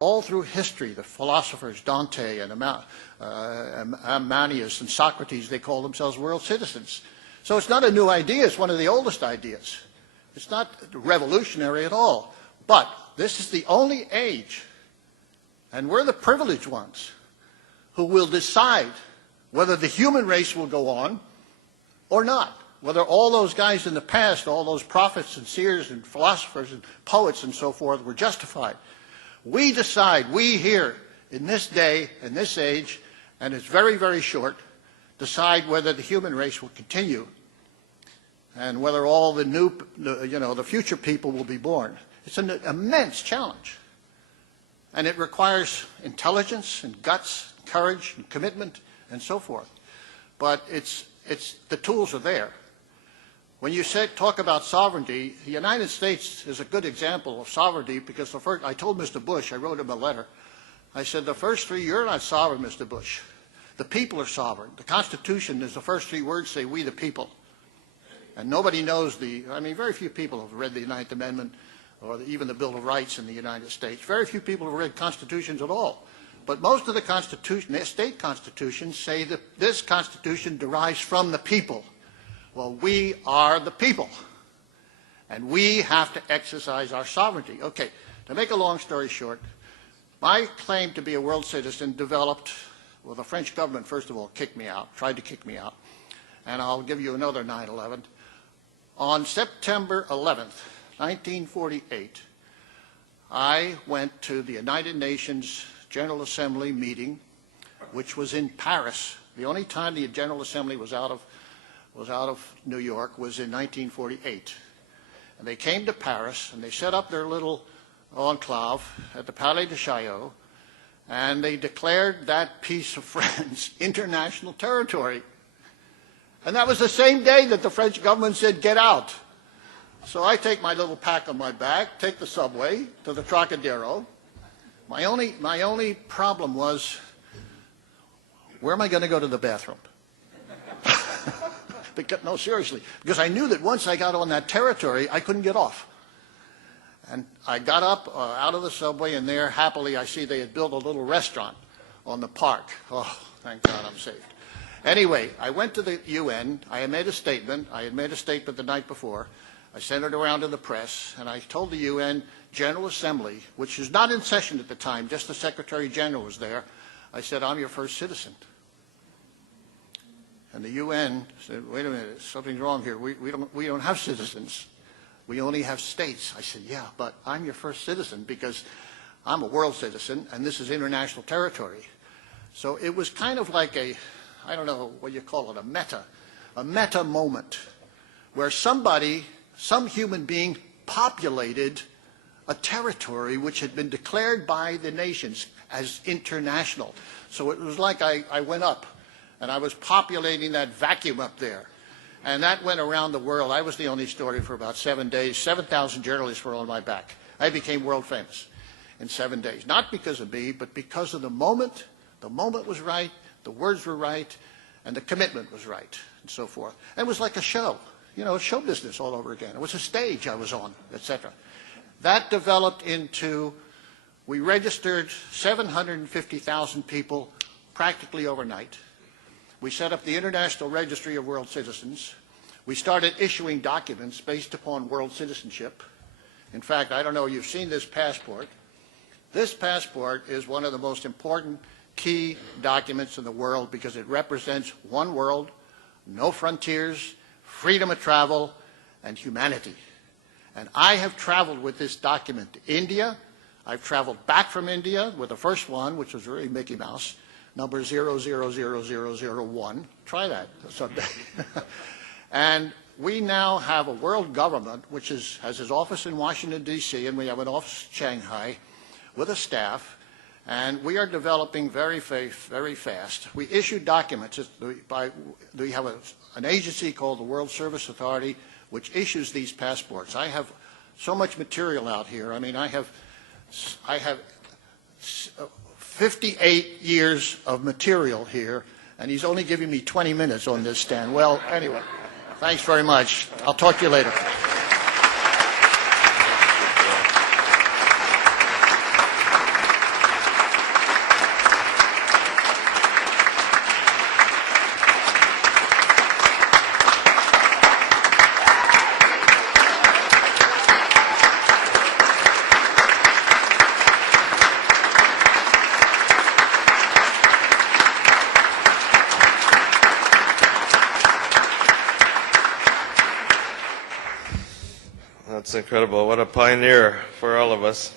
All through history, the philosophers, Dante and Amanius and Socrates, they call themselves world citizens. So it's not a new idea, it's one of the oldest ideas. It's not revolutionary at all. But this is the only age, and we're the privileged ones, who will decide whether the human race will go on or not. Whether all those guys in the past, all those prophets and seers and philosophers and poets and so forth were justified. We decide, we here, in this day, in this age, and it's very, very short, decide whether the human race will continue and whether all the new, the future people will be born. It's an immense challenge. And it requires intelligence and guts, courage and commitment and so forth. But the tools are there. When you talk about sovereignty, the United States is a good example of sovereignty because I told Mr. Bush, I wrote him a letter, I said, the first three, you're not sovereign, Mr. Bush. The people are sovereign. The Constitution is the first three words say, we the people. And nobody knows very few people have read the Ninth Amendment or even the Bill of Rights in the United States. Very few people have read constitutions at all. But most of the state constitutions say that this Constitution derives from the people. Well, we are the people, and we have to exercise our sovereignty. Okay, to make a long story short, my claim to be a world citizen developed, well, the French government, first of all, tried to kick me out, and I'll give you another 9/11. On September 11th, 1948, I went to the United Nations General Assembly meeting, which was in Paris. The only time the General Assembly was out of New York was in 1948. And they came to Paris, and they set up their little enclave at the Palais de Chaillot, and they declared that piece of France international territory. And that was the same day that the French government said, get out. So I take my little pack on my back, take the subway to the Trocadero. My only problem was, where am I going to go to the bathroom? No, seriously, because I knew that once I got on that territory, I couldn't get off. And I got up out of the subway, and there, happily, I see they had built a little restaurant on the park. Oh, thank God I'm saved. Anyway, I went to the UN. I had made a statement. I had made a statement the night before. I sent it around to the press, and I told the UN General Assembly, which was not in session at the time, just the Secretary General was there. I said, I'm your first citizen. And the UN said, wait a minute, something's wrong here. We don't have citizens. We only have states. I said, yeah, but I'm your first citizen because I'm a world citizen, and this is international territory. So it was kind of like I don't know what you call it, a meta moment, where some human being populated a territory which had been declared by the nations as international. So it was like I went up, and I was populating that vacuum up there. And that went around the world. I was the only story for about 7 days. 7,000 journalists were on my back. I became world famous in 7 days. Not because of me, but because of the moment. The moment was right, the words were right, and the commitment was right, and so forth. And it was like a show, show business all over again. It was a stage I was on, etc. That developed into, we registered 750,000 people practically overnight. We set up the International Registry of World Citizens. We started issuing documents based upon world citizenship. In fact, I don't know, you've seen this passport. This passport is one of the most important key documents in the world because it represents one world, no frontiers, freedom of travel, and humanity. And I have traveled with this document to India. I've traveled back from India with the first one, which was really Mickey Mouse, number 000001. Try that someday. And we now have a world government which has its office in Washington, D.C., and we have an office in Shanghai with a staff, and we are developing very fast. We issue documents. We have an agency called the World Service Authority which issues these passports. I have so much material out here. I mean, I have 58 years of material here, and he's only giving me 20 minutes on this stand. Well, anyway, thanks very much. I'll talk to you later. That's incredible. What a pioneer for all of us.